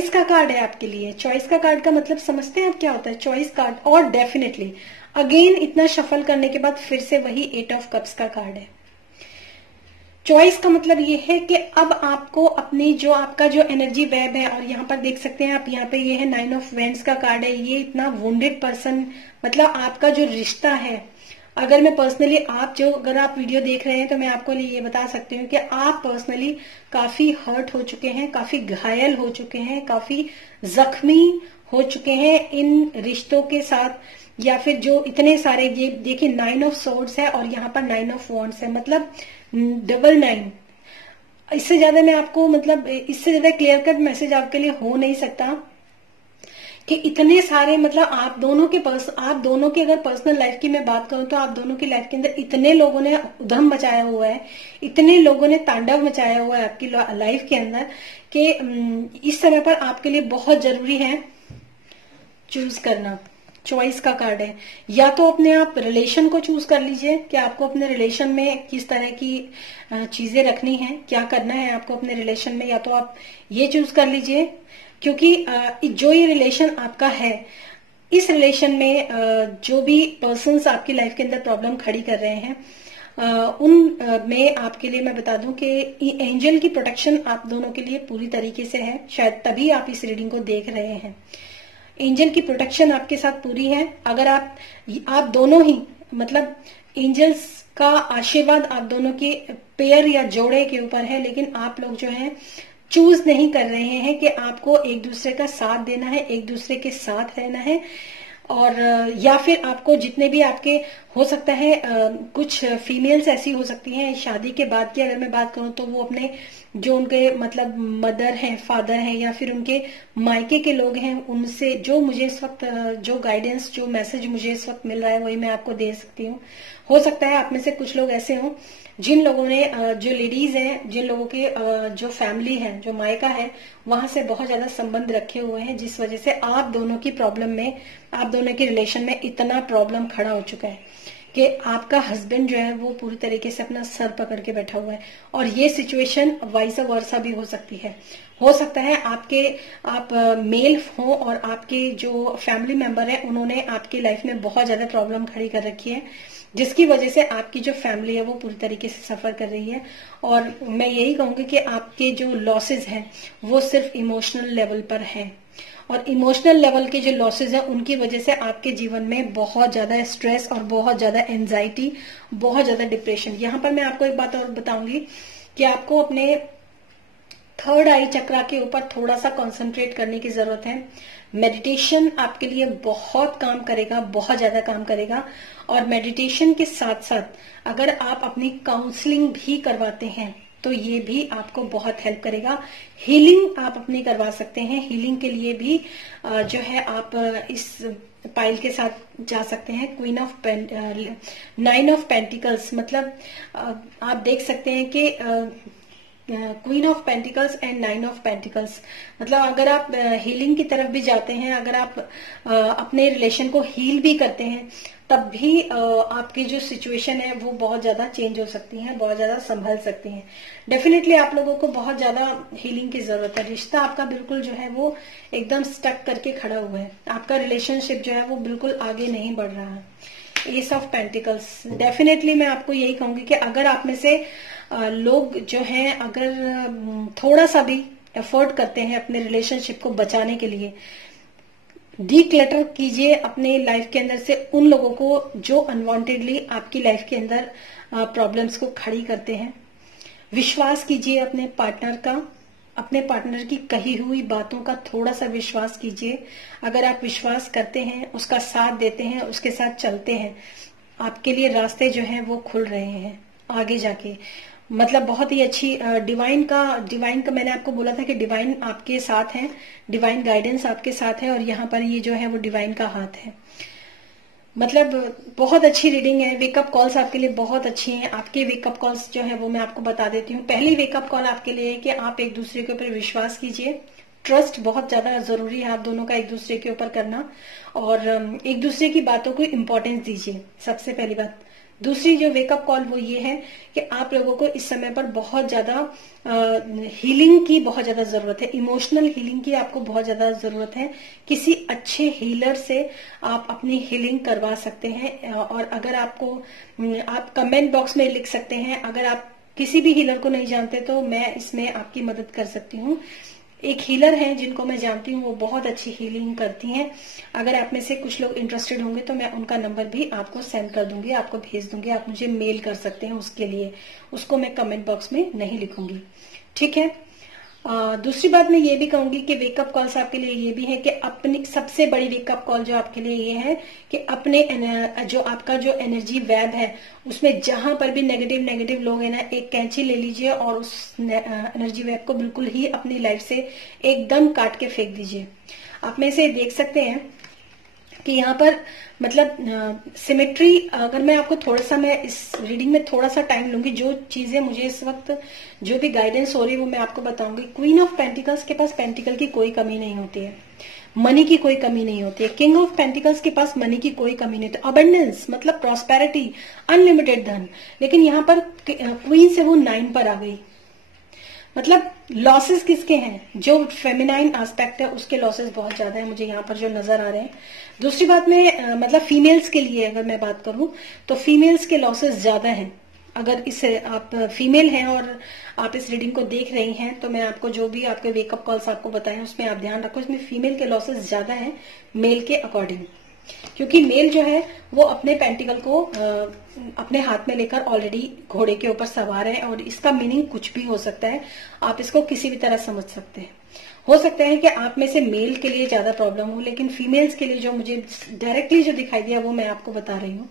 का कार्ड है आपके लिए। चॉइस का कार्ड का मतलब समझते हैं आप क्या होता है? चॉइस कार्ड, और डेफिनेटली अगेन इतना शफल करने के बाद फिर से वही 8 ऑफ कप्स का कार्ड है। चॉइस का मतलब ये है कि अब आपको अपनी जो आपका जो एनर्जी वेब है, और यहाँ पर देख सकते हैं आप, यहाँ पे ये है 9 ऑफ वेंड्स का कार्ड है। ये इतना वुंडेड पर्सन, मतलब आपका जो रिश्ता है, अगर मैं पर्सनली अगर आप वीडियो देख रहे हैं तो मैं आपको ये बता सकती हूँ कि आप पर्सनली काफी हर्ट हो चुके हैं, काफी घायल हो चुके हैं, काफी जख्मी हो चुके हैं इन रिश्तों के साथ, या फिर जो इतने सारे, ये देखिए 9 ऑफ सोर्ड्स है और यहाँ पर 9 ऑफ वॉन्ड्स है, मतलब डबल 9। इससे ज्यादा मैं आपको, मतलब इससे ज्यादा क्लियर कट मैसेज आपके लिए हो नहीं सकता कि इतने सारे, मतलब आप दोनों की अगर पर्सनल लाइफ की मैं बात करूं तो आप दोनों की लाइफ के अंदर इतने लोगों ने उधम मचाया हुआ है, इतने लोगों ने तांडव मचाया हुआ है आपकी लाइफ के अंदर, कि इस समय पर आपके लिए बहुत जरूरी है चूज करना। चॉइस का कार्ड है। या तो अपने आप रिलेशन को चूज कर लीजिए कि आपको अपने रिलेशन में किस तरह की चीजें रखनी है, क्या करना है आपको अपने रिलेशन में, या तो आप ये चूज कर लीजिए, क्योंकि जो ये रिलेशन आपका है, इस रिलेशन में जो भी पर्सन्स आपकी लाइफ के अंदर प्रॉब्लम खड़ी कर रहे हैं, उन में आपके लिए मैं बता दूं कि एंजल की प्रोटेक्शन आप दोनों के लिए पूरी तरीके से है। शायद तभी आप इस रीडिंग को देख रहे हैं। एंजल की प्रोटेक्शन आपके साथ पूरी है। अगर आप दोनों ही, मतलब एंजल्स का आशीर्वाद आप दोनों के पेयर या जोड़े के ऊपर है, लेकिन आप लोग जो है चूज नहीं कर रहे हैं कि आपको एक दूसरे का साथ देना है, एक दूसरे के साथ रहना है, और या फिर आपको जितने भी आपके हो सकता है, कुछ फीमेल्स ऐसी हो सकती हैं शादी के बाद की, अगर मैं बात करूं तो वो अपने जो उनके मतलब मदर हैं, फादर हैं, या फिर उनके मायके के लोग हैं, उनसे जो मुझे इस वक्त जो गाइडेंस, जो मैसेज मुझे इस वक्त मिल रहा है, वही मैं आपको दे सकती हूँ। हो सकता है आप में से कुछ लोग ऐसे हों जिन लोगों ने, जो लेडीज हैं, जिन लोगों के जो फैमिली है, जो मायका है, वहां से बहुत ज्यादा संबंध रखे हुए हैं, जिस वजह से आप दोनों की प्रॉब्लम में, आप दोनों के रिलेशन में इतना प्रॉब्लम खड़ा हो चुका है कि आपका हस्बैंड जो है वो पूरी तरीके से अपना सर पकड़ के बैठा हुआ है। और ये सिचुएशन वाइस वर्सा भी हो सकती है। हो सकता है आप मेल हो और आपके जो फैमिली मेंबर है, उन्होंने आपकी लाइफ में बहुत ज्यादा प्रॉब्लम खड़ी कर रखी है, जिसकी वजह से आपकी जो फैमिली है वो पूरी तरीके से सफर कर रही है। और मैं यही कहूंगी कि आपके जो लॉसेज हैं वो सिर्फ इमोशनल लेवल पर हैं, और इमोशनल लेवल के जो लॉसेज हैं उनकी वजह से आपके जीवन में बहुत ज्यादा स्ट्रेस और बहुत ज्यादा एंजाइटी, बहुत ज्यादा डिप्रेशन। यहाँ पर मैं आपको एक बात और बताऊंगी कि आपको अपने थर्ड आई चक्रा के ऊपर थोड़ा सा कंसंट्रेट करने की जरूरत है। मेडिटेशन आपके लिए बहुत काम करेगा, बहुत ज्यादा काम करेगा। और मेडिटेशन के साथ साथ अगर आप अपनी काउंसलिंग भी करवाते हैं तो ये भी आपको बहुत हेल्प करेगा। हीलिंग आप अपनी करवा सकते हैं। हीलिंग के लिए भी जो है आप इस पाइल के साथ जा सकते हैं। क्वीन ऑफ 9 ऑफ पेंटिकल्स, मतलब आप देख सकते हैं कि queen of pentacles and 9 of pentacles, मतलब अगर आप हीलिंग की तरफ भी जाते हैं, अगर आप अपने रिलेशन को हील भी करते हैं, तब भी आपकी जो सिचुएशन है वो बहुत ज्यादा चेंज हो सकती है, बहुत ज्यादा संभल सकती है। डेफिनेटली आप लोगों को बहुत ज्यादा हीलिंग की जरूरत है। रिश्ता आपका बिल्कुल जो है वो एकदम स्टक करके खड़ा हुआ है। आपका रिलेशनशिप जो है वो बिल्कुल आगे नहीं बढ़ रहा है। एस ऑफ पेंटिकल्स, डेफिनेटली मैं आपको यही कहूंगी कि अगर आप में से लोग जो हैं, अगर थोड़ा सा भी एफर्ट करते हैं अपने रिलेशनशिप को बचाने के लिए, डीक्लटर कीजिए अपने लाइफ के अंदर से उन लोगों को जो अनवांटेडली आपकी लाइफ के अंदर प्रॉब्लम्स को खड़ी करते हैं। विश्वास कीजिए अपने पार्टनर का, अपने पार्टनर की कही हुई बातों का थोड़ा सा विश्वास कीजिए। अगर आप विश्वास करते हैं, उसका साथ देते हैं, उसके साथ चलते हैं, आपके लिए रास्ते जो हैं वो खुल रहे हैं आगे जाके। मतलब बहुत ही अच्छी डिवाइन का मैंने आपको बोला था कि डिवाइन आपके साथ है, डिवाइन गाइडेंस आपके साथ है, और यहाँ पर ये जो है वो डिवाइन का हाथ है। मतलब बहुत अच्छी रीडिंग है। वेकअप कॉल्स आपके लिए बहुत अच्छी हैं। आपके वेकअप कॉल्स जो है वो मैं आपको बता देती हूँ। पहली वेकअप कॉल आपके लिए है कि आप एक दूसरे के ऊपर विश्वास कीजिए, ट्रस्ट बहुत ज्यादा जरूरी है आप दोनों का एक दूसरे के ऊपर करना, और एक दूसरे की बातों को इम्पोर्टेंस दीजिए, सबसे पहली बात। दूसरी जो वेकअप कॉल वो ये है कि आप लोगों को इस समय पर बहुत ज्यादा हीलिंग की बहुत ज्यादा जरूरत है, इमोशनल हीलिंग की आपको बहुत ज्यादा जरूरत है। किसी अच्छे हीलर से आप अपनी हीलिंग करवा सकते हैं, और अगर आपको आप कमेंट बॉक्स में लिख सकते हैं, अगर आप किसी भी हीलर को नहीं जानते तो मैं इसमें आपकी मदद कर सकती हूँ। एक हीलर है जिनको मैं जानती हूँ, वो बहुत अच्छी हीलिंग करती हैं। अगर आप में से कुछ लोग इंटरेस्टेड होंगे तो मैं उनका नंबर भी आपको सेंड कर दूंगी, आपको भेज दूंगी, आप मुझे मेल कर सकते हैं उसके लिए। उसको मैं कमेंट बॉक्स में नहीं लिखूंगी, ठीक है। दूसरी बात मैं ये भी कहूंगी कि वेकअप कॉल्स आपके लिए ये भी है कि अपनी सबसे बड़ी वेकअप कॉल जो आपके लिए ये है कि अपने जो आपका जो एनर्जी वेब है उसमें जहां पर भी नेगेटिव नेगेटिव लोग हैं ना, एक कैंची ले लीजिए और उस एनर्जी वेब को बिल्कुल ही अपनी लाइफ से एकदम काट के फेंक दीजिए। आप में से देख सकते हैं कि यहाँ पर मतलब सिमेट्री, अगर मैं आपको थोड़ा सा, मैं इस रीडिंग में थोड़ा सा टाइम लूंगी, जो चीजें मुझे इस वक्त जो भी गाइडेंस हो रही है वो मैं आपको बताऊंगी। क्वीन ऑफ पेंटिकल्स के पास पेंटिकल की कोई कमी नहीं होती है, मनी की कोई कमी नहीं होती है। किंग ऑफ पेंटिकल्स के पास मनी की कोई कमी नहीं होती, अबंडेंस मतलब प्रॉस्पेरिटी, अनलिमिटेड धन। लेकिन यहाँ पर क्वीन से वो 9 पर आ गई, मतलब लॉसेस किसके हैं, जो फेमिनाइन एस्पेक्ट है उसके लॉसेस बहुत ज्यादा है मुझे यहाँ पर जो नजर आ रहे हैं। दूसरी बात में मतलब फीमेल्स के लिए अगर मैं बात करूं तो फीमेल्स के लॉसेस ज्यादा हैं। अगर इस आप फीमेल हैं और आप इस रीडिंग को देख रही हैं तो मैं आपको जो भी आपके वेकअप कॉल्स आपको बताएं उसमें आप ध्यान रखो, इसमें फीमेल के लॉसेस ज्यादा हैं मेल के अकॉर्डिंग। क्योंकि मेल जो है वो अपने पेंटिकल को अपने हाथ में लेकर ऑलरेडी घोड़े के ऊपर सवार है, और इसका मीनिंग कुछ भी हो सकता है, आप इसको किसी भी तरह समझ सकते हैं। हो सकता है कि आप में से मेल के लिए ज्यादा प्रॉब्लम हो, लेकिन फीमेल्स के लिए जो मुझे डायरेक्टली जो दिखाई दिया वो मैं आपको बता रही हूँ।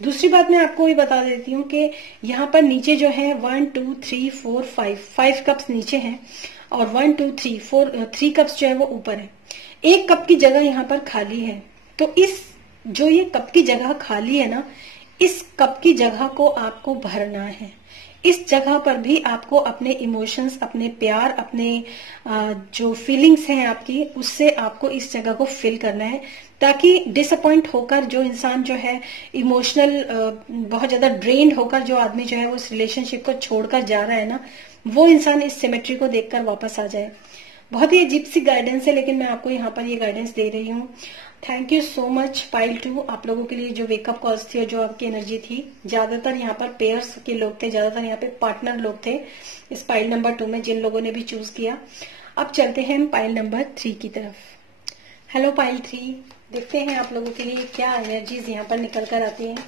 दूसरी बात मैं आपको ये बता देती हूँ कि यहाँ पर नीचे जो है 1 2 3 4 5 कप्स नीचे हैं, और 1 2 3 4 3 कप्स जो है वो ऊपर है। एक कप की जगह यहाँ पर खाली है, तो इस जो ये कप की जगह खाली है ना, इस कप की जगह को आपको भरना है। इस जगह पर भी आपको अपने इमोशंस, अपने प्यार, अपने जो फीलिंग्स हैं आपकी, उससे आपको इस जगह को फिल करना है, ताकि डिसअपॉइंट होकर जो इंसान जो है इमोशनल बहुत ज्यादा ड्रेन्ड होकर जो आदमी जो है वो उस रिलेशनशिप को छोड़कर जा रहा है ना, वो इंसान इस सिमेट्री को देखकर वापस आ जाए। बहुत ही अजीब सी गाइडेंस है, लेकिन मैं आपको यहाँ पर ये गाइडेंस दे रही हूँ। Thank you so much pile 2, आप लोगों के लिए जो वेकअप कॉल्स थी और जो आपकी एनर्जी थी। ज्यादातर यहाँ पर पेयर्स के लोग थे, ज्यादातर यहाँ पे पार्टनर लोग थे इस पाइल नंबर 2 में, जिन लोगों ने भी चूज किया। अब चलते हैं हम पाइल नंबर 3 की तरफ। हेलो पाइल 3, देखते हैं आप लोगों के लिए क्या एनर्जीज यहाँ पर निकल कर आती हैं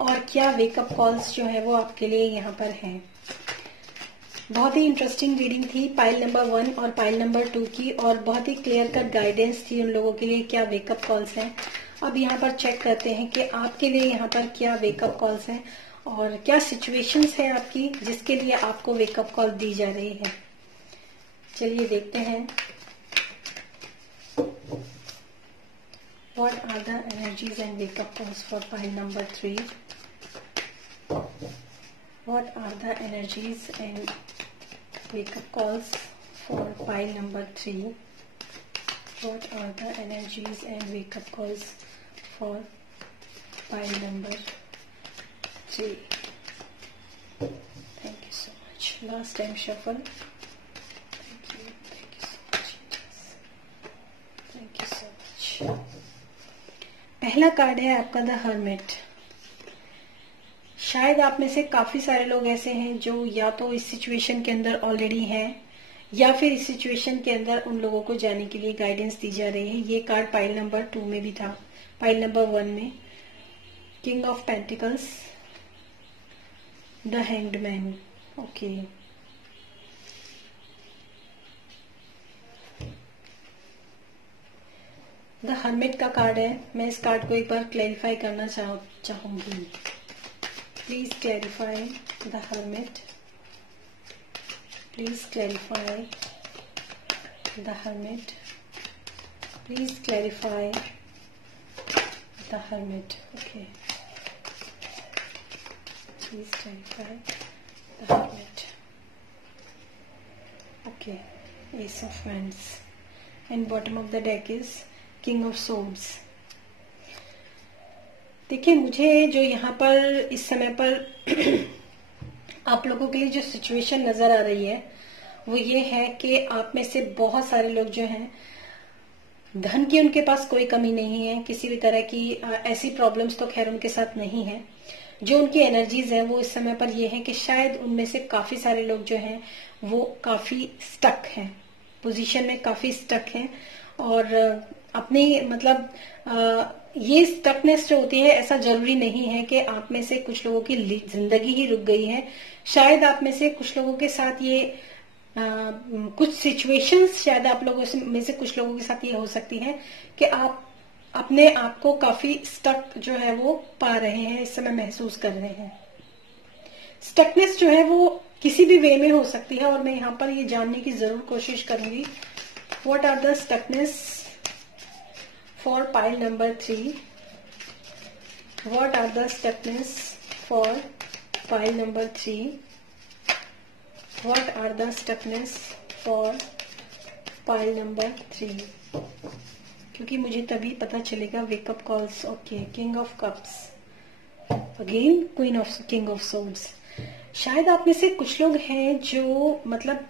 और क्या वेकअप कॉल्स जो है वो आपके लिए यहाँ पर हैं। बहुत ही इंटरेस्टिंग रीडिंग थी पाइल नंबर 1 और पाइल नंबर 2 की, और बहुत ही क्लियर कट गाइडेंस थी उन लोगों के लिए क्या वेकअप कॉल्स हैं। अब यहाँ पर चेक करते हैं कि आपके लिए यहाँ पर क्या वेकअप कॉल्स हैं और क्या सिचुएशंस है आपकी जिसके लिए आपको वेकअप कॉल दी जा रही है। चलिए देखते हैं। What are the energies and wake-up calls for pile number 3? What are the energies and wake-up calls for pile number 3? What are the energies and wake-up calls for pile number 3? Thank you so much. Last time shuffle. Thank you so much. Thank you so much. पहला card है आपका the hermit. शायद आप में से काफी सारे लोग ऐसे हैं जो या तो इस सिचुएशन के अंदर ऑलरेडी हैं, या फिर इस सिचुएशन के अंदर उन लोगों को जाने के लिए गाइडेंस दी जा रही है। ये कार्ड पाइल नंबर 2 में भी था, पाइल नंबर 1 में king of pentacles, the hanged man. Okay, the hermit का कार्ड है। मैं इस कार्ड को एक बार क्लैरिफाई करना चाहूंगी। Please clarify the hermit, please clarify the hermit, please clarify the hermit. Okay, please clarify the hermit. Okay, S of wands। And bottom of the deck is king of swords. देखिए, मुझे जो यहाँ पर इस समय पर आप लोगों के लिए जो सिचुएशन नजर आ रही है वो ये है कि आप में से बहुत सारे लोग जो हैं, धन की उनके पास कोई कमी नहीं है, किसी भी तरह की ऐसी प्रॉब्लम्स तो खैर उनके साथ नहीं है। जो उनकी एनर्जीज है वो इस समय पर ये है कि शायद उनमें से काफी सारे लोग जो हैं वो काफी स्टक हैं, पोजीशन में काफी स्टक हैं, और अपनी मतलब ये स्टकनेस जो होती है, ऐसा जरूरी नहीं है कि आप में से कुछ लोगों की जिंदगी ही रुक गई है। शायद आप में से कुछ लोगों के साथ ये कुछ सिचुएशंस, शायद आप लोगों में से कुछ लोगों के साथ ये हो सकती है कि आप अपने आप को काफी स्टक जो है वो पा रहे हैं, इस समय महसूस कर रहे हैं। स्टकनेस जो है वो किसी भी वे में हो सकती है, और मैं यहाँ पर ये जानने की जरूर कोशिश करूंगी what are the stuckness for pile number 3। What are the stuckness for pile number 3। What are the stuckness for pile number 3? क्योंकि मुझे तभी पता चलेगा wake up calls. Okay, king of cups, again queen of king of swords. शायद आप में से कुछ लोग हैं जो मतलब,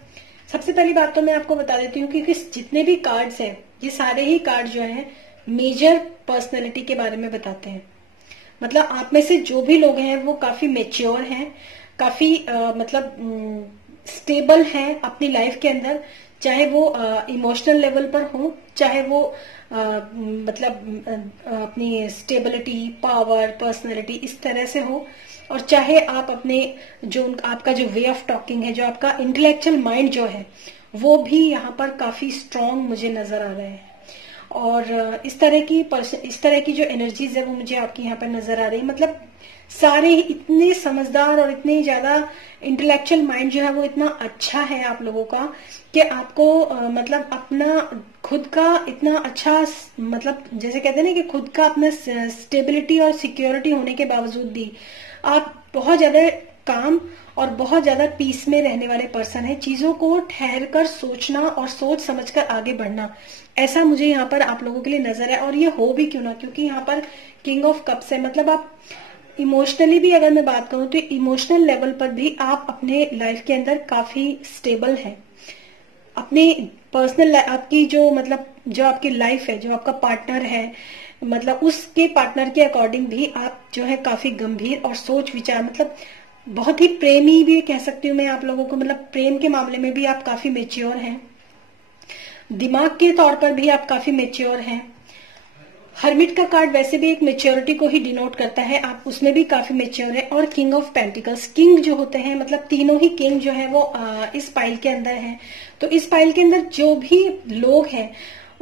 सबसे पहली बात तो मैं आपको बता देती हूँ कि जितने भी कार्ड्स हैं ये सारे ही कार्ड जो हैं मेजर पर्सनैलिटी के बारे में बताते हैं। मतलब आप में से जो भी लोग हैं वो काफी मेच्योर हैं, काफी मतलब स्टेबल हैं अपनी लाइफ के अंदर, चाहे वो इमोशनल लेवल पर हो, चाहे वो मतलब अपनी स्टेबिलिटी, पावर, पर्सनैलिटी इस तरह से हो, और चाहे आप अपने जो आपका जो वे ऑफ टॉकिंग है, जो आपका इंटेलेक्चुअल माइंड जो है वो भी यहाँ पर काफी स्ट्रांग मुझे नजर आ रहे हैं। और इस तरह की जो एनर्जीज है वो मुझे आपकी यहाँ पर नजर आ रही है। मतलब सारे इतने समझदार और इतने ज्यादा इंटेलेक्चुअल माइंड जो है वो इतना अच्छा है आप लोगों का कि आपको मतलब अपना खुद का इतना अच्छा, मतलब जैसे कहते हैं ना कि खुद का अपना स्टेबिलिटी और सिक्योरिटी होने के बावजूद भी आप बहुत ज्यादा काम और बहुत ज्यादा पीस में रहने वाले पर्सन है। चीजों को ठहर कर सोचना और सोच समझकर आगे बढ़ना, ऐसा मुझे यहाँ पर आप लोगों के लिए नजर है। और ये हो भी क्यों ना, क्योंकि यहाँ पर किंग ऑफ कप्स है। मतलब आप इमोशनली भी अगर मैं बात करूं तो इमोशनल लेवल पर भी आप अपने लाइफ के अंदर काफी स्टेबल हैं। अपने पर्सनल आपकी जो मतलब जो आपकी लाइफ है, जो आपका पार्टनर है, मतलब उसके पार्टनर के अकॉर्डिंग भी आप जो है काफी गंभीर और सोच विचार, मतलब बहुत ही प्रेमी भी कह सकती हूँ मैं आप लोगों को। मतलब प्रेम के मामले में भी आप काफी मेच्योर हैं, दिमाग के तौर पर भी आप काफी मेच्योर हैं। हर्मिट का कार्ड वैसे भी एक मेच्योरिटी को ही डिनोट करता है, आप उसमें भी काफी मेच्योर है। और किंग ऑफ पेंटिकल्स, किंग जो होते हैं मतलब तीनों ही किंग जो है वो इस पाइल के अंदर हैं। तो इस पाइल के अंदर जो भी लोग हैं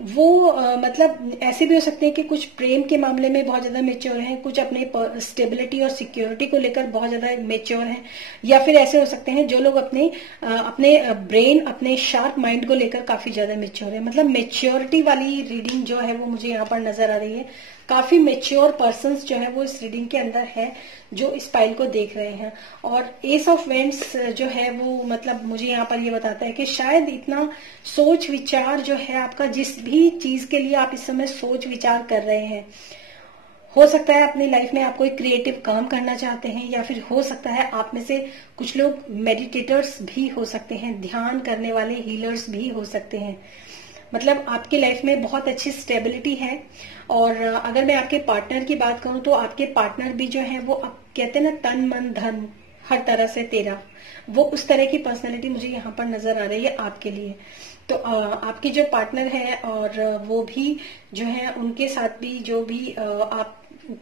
वो मतलब ऐसे भी हो सकते हैं कि कुछ प्रेम के मामले में बहुत ज्यादा मेच्योर हैं, कुछ अपने स्टेबिलिटी और सिक्योरिटी को लेकर बहुत ज्यादा मेच्योर हैं, या फिर ऐसे हो सकते हैं जो लोग अपने ब्रेन, अपने शार्प माइंड को लेकर काफी ज्यादा मेच्योर है। मतलब मेच्योरिटी वाली रीडिंग जो है वो मुझे यहाँ पर नजर आ रही है। काफी मेच्योर पर्संस जो है वो इस रीडिंग के अंदर है जो इस पाइल को देख रहे हैं। और एस ऑफ वेंट्स जो है वो मतलब मुझे यहाँ पर ये बताता है कि शायद इतना सोच विचार जो है आपका, जिस भी चीज के लिए आप इस समय सोच विचार कर रहे हैं, हो सकता है अपनी लाइफ में आप कोई क्रिएटिव काम करना चाहते हैं, या फिर हो सकता है आप में से कुछ लोग मेडिटेटर्स भी हो सकते हैं, ध्यान करने वाले हीलर्स भी हो सकते हैं। मतलब आपकी लाइफ में बहुत अच्छी स्टेबिलिटी है। और अगर मैं आपके पार्टनर की बात करूं तो आपके पार्टनर भी जो है वो आप कहते हैं ना तन मन धन हर तरह से तेरा, वो उस तरह की पर्सनैलिटी मुझे यहाँ पर नजर आ रही है आपके लिए। तो आपकी जो पार्टनर है और वो भी जो है उनके साथ भी जो भी आप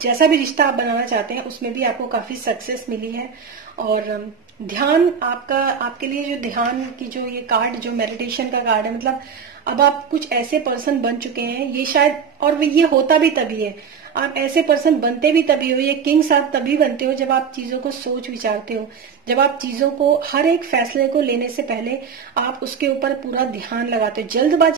जैसा भी रिश्ता आप बनाना चाहते हैं उसमें भी आपको काफी सक्सेस मिली है। और ध्यान आपका, आपके लिए जो ध्यान की जो ये कार्ड, जो मेडिटेशन का कार्ड है, मतलब अब आप कुछ ऐसे पर्सन बन चुके हैं, ये शायद, और ये होता भी तभी है, आप ऐसे पर्सन बनते भी तभी हो, ये किंग साथ तभी बनते हो जब आप चीजों को सोच विचारते हो, जब आप चीजों को, हर एक फैसले को लेने से पहले आप उसके ऊपर पूरा ध्यान लगाते हो। जल्दबाजी